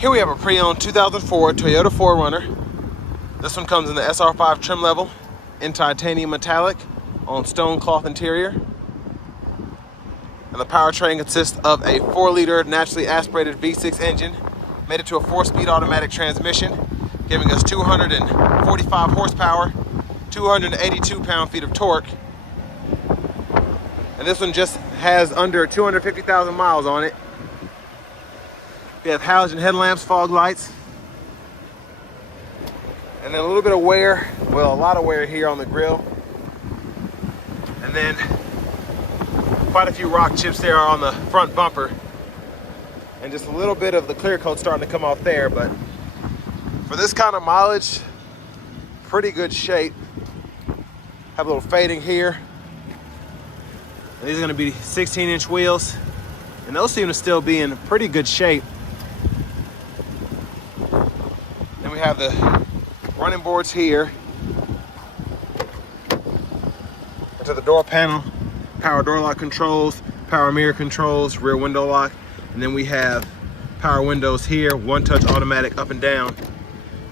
Here we have a pre-owned 2004 Toyota 4Runner. This one comes in the SR5 trim level in titanium metallic on stone cloth interior. And the powertrain consists of a 4-liter naturally aspirated V6 engine mated to a 4-speed automatic transmission, giving us 245 horsepower, 282 pound-feet of torque. And this one just has under 250,000 miles on it. We have halogen headlamps, fog lights, and then a little bit of wear, well, a lot of wear here on the grille. And then quite a few rock chips there are on the front bumper. And just a little bit of the clear coat starting to come off there, but for this kind of mileage, pretty good shape. Have a little fading here. And these are gonna be 16-inch wheels, and those seem to still be in pretty good shape. Then we have the running boards here. And to the door panel, power door lock controls, power mirror controls, rear window lock. And then we have power windows here, one-touch automatic up and down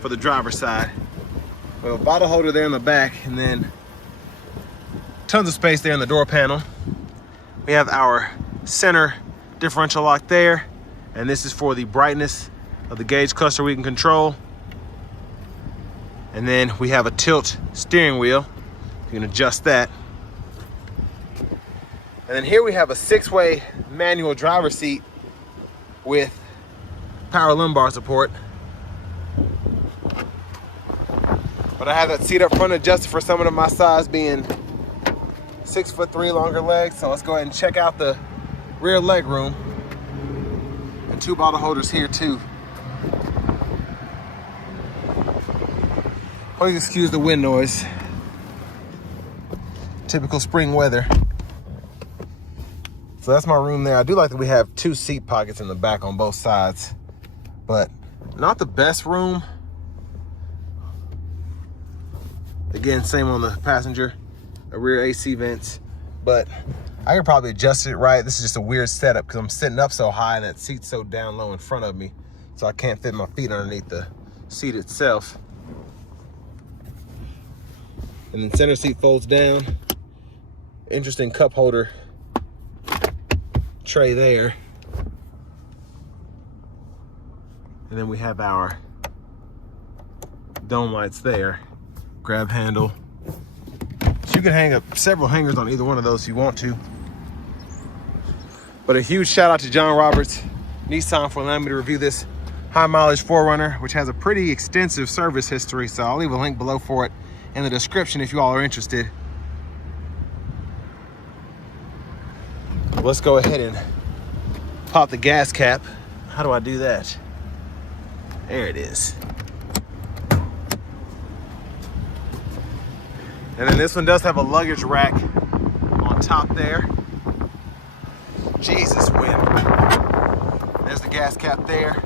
for the driver's side. We have a bottle holder there in the back, and then tons of space there in the door panel. We have our center differential lock there, and this is for the brightness of the gauge cluster we can control. And then we have a tilt steering wheel. You can adjust that. And then here we have a 6-way manual driver's seat with power lumbar support. But I have that seat up front adjusted for someone of my size, being 6'3" longer legs. So let's go ahead and check out the rear leg room. And 2 bottle holders here too. Please excuse the wind noise. Typical spring weather. So that's my room there. I do like that we have 2 seat pockets in the back on both sides, but not the best room. Again, same on the passenger, a rear AC vents, but I could probably adjust it right. This is just a weird setup because I'm sitting up so high and that seat's so down low in front of me, so I can't fit my feet underneath the seat itself. And then center seat folds down. Interesting cup holder tray there. And then we have our dome lights there. Grab handle. So you can hang up several hangers on either one of those if you want to. But a huge shout out to John Roberts, Nissan, for allowing me to review this high mileage 4Runner, which has a pretty extensive service history. So I'll leave a link below for it in the description if you all are interested. Let's go ahead and pop the gas cap. How do I do that? There it is. And then this one does have a luggage rack on top there. Jesus, wind. There's the gas cap there.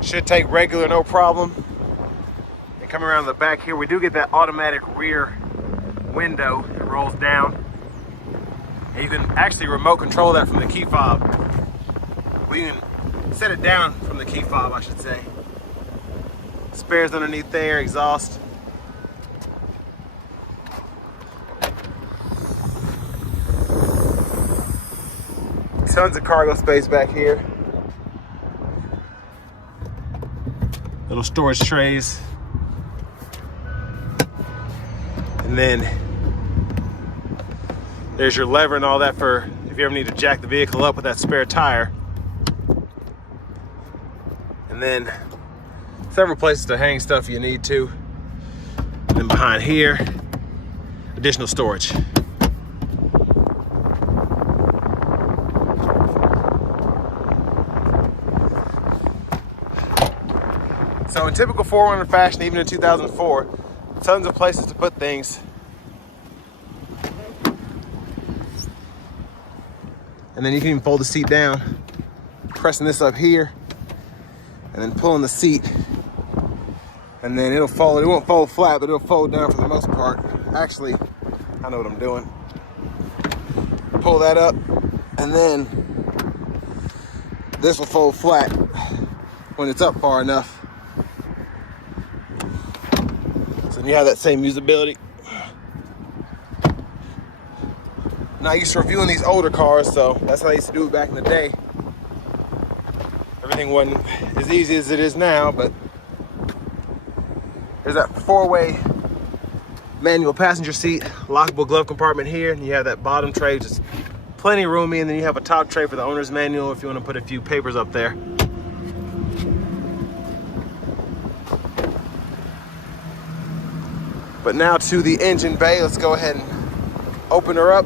Should take regular, no problem. And coming around the back here, we do get that automatic rear window that rolls down. And you can actually remote control that from the key fob. Well, you can set it down from the key fob, I should say. Spares underneath there, exhaust. Tons of cargo space back here. Little storage trays. And then there's your lever and all that for if you ever need to jack the vehicle up with that spare tire. And then several places to hang stuff you need to. And then behind here, additional storage. So in typical 4Runner fashion, even in 2004, tons of places to put things. And then you can even fold the seat down, pressing this up here, and then pulling the seat. And then it'll fold, it won't fold flat, but it'll fold down for the most part. Actually, I know what I'm doing. Pull that up, and then This will fold flat when it's up far enough. So you have that same usability. Now I used to reviewing these older cars, so that's how I used to do it back in the day. Everything wasn't as easy as it is now, but there's that 4-way manual passenger seat, lockable glove compartment here, and you have that bottom tray, just plenty roomy, and then you have a top tray for the owner's manual if you want to put a few papers up there. But now to the engine bay. Let's go ahead and open her up.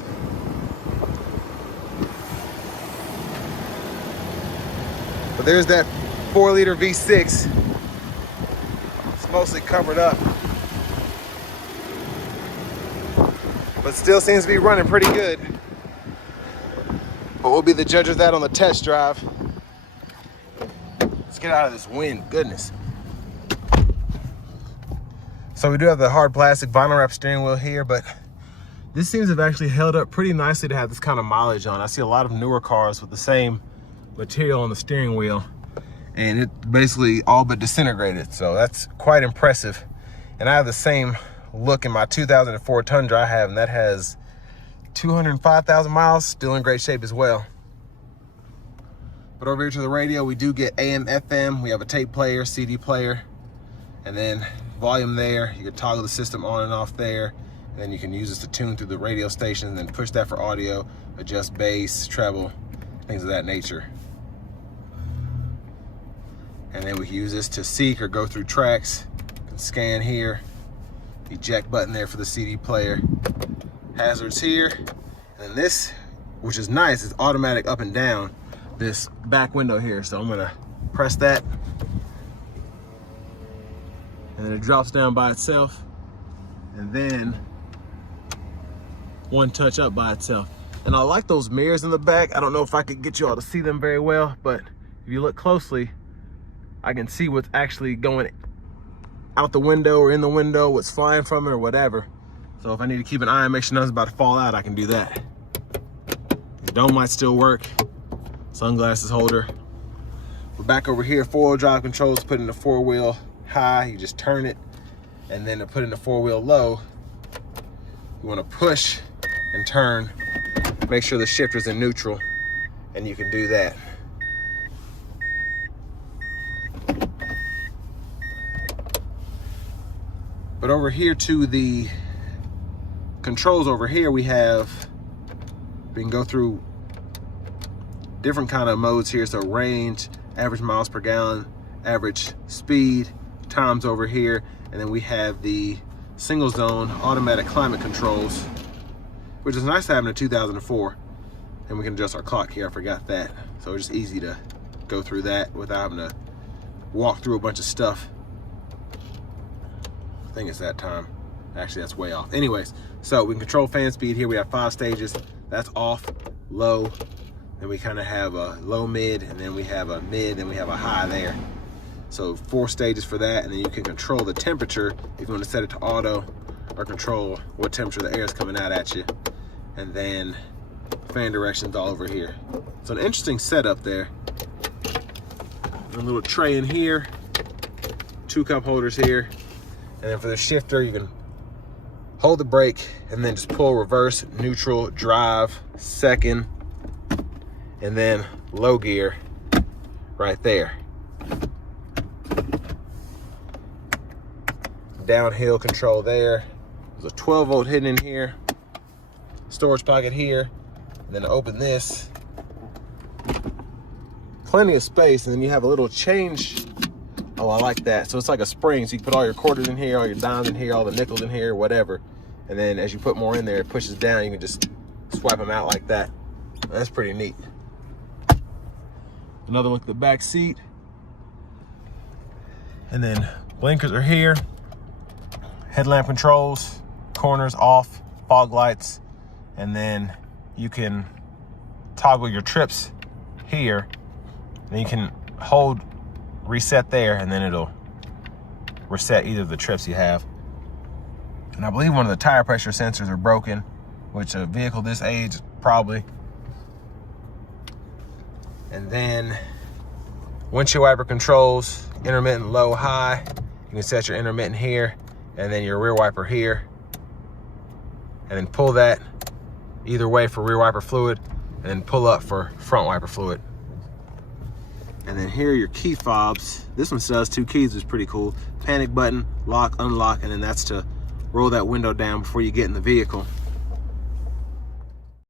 But there's that 4-liter V6. It's mostly covered up, but still seems to be running pretty good. But we'll be the judge of that on the test drive. Let's get out of this wind, goodness. So we do have the hard plastic vinyl wrap steering wheel here, but this seems to have actually held up pretty nicely to have this kind of mileage on. I see a lot of newer cars with the same material on the steering wheel, and it basically all but disintegrated. So that's quite impressive. And I have the same look in my 2004 Tundra I have, and that has 205,000 miles, still in great shape as well. But over here to the radio, we do get AM, FM. We have a tape player, CD player, and then volume there. You can toggle the system on and off there, and then you can use this to tune through the radio station, and then push that for audio, adjust bass, treble, things of that nature. And then we can use this to seek or go through tracks. You can scan here, eject button there for the CD player, hazards here, and then this, which is nice, is automatic up and down this back window here. So I'm gonna press that, and then it drops down by itself, and then one touch up by itself. And I like those mirrors in the back. I don't know if I could get you all to see them very well, but if you look closely, I can see what's actually going out the window or in the window, what's flying from it or whatever. So if I need to keep an eye and make sure nothing's about to fall out, I can do that. The dome might still work. Sunglasses holder. We're back over here, 4-wheel drive controls, put in the 4-wheel high, you just turn it, and then to put in the 4-wheel low, you wanna push and turn, make sure the shifter's in neutral, and you can do that. But over here to the controls over here, we can go through different kind of modes here. So range, average miles per gallon, average speed, times over here. And then we have the single zone automatic climate controls, which is nice to have in a 2004. And we can adjust our clock here, I forgot that. So it's just easy to go through that without having to walk through a bunch of stuff. I think it's that time. Actually, that's way off. Anyways, so we can control fan speed here. We have 5 stages. That's off, low. Then we kind of have a low, mid, and then we have a mid, and we have a high there. So 4 stages for that. And then you can control the temperature if you want to set it to auto, or control what temperature the air is coming out at you. And then fan directions all over here. So an interesting setup there. A little tray in here, 2 cup holders here. And then for the shifter, you can hold the brake and then just pull reverse, neutral, drive, second, and then low gear right there. Downhill control there. There's a 12-volt hidden in here. Storage pocket here. And then to open this, plenty of space, and then you have a little change. Oh, I like that. So it's like a spring, so you can put all your quarters in here, all your dimes in here, all the nickels in here, whatever. And then as you put more in there, it pushes down. You can just swipe them out like that. That's pretty neat. Another look at the back seat. And then blinkers are here. Headlamp controls, corners off, fog lights. And then you can toggle your trips here. Then you can hold reset there, and then it'll reset either of the trips you have. And I believe one of the tire pressure sensors are broken, which a vehicle this age probably. And then Windshield wiper controls, intermittent low, high. You can set your intermittent here, and then your rear wiper here. And then pull that either way for rear wiper fluid, and then pull up for front wiper fluid. And then here are your key fobs. This one says 2 keys, which is pretty cool. Panic button, lock, unlock, and then that's to roll that window down before you get in the vehicle.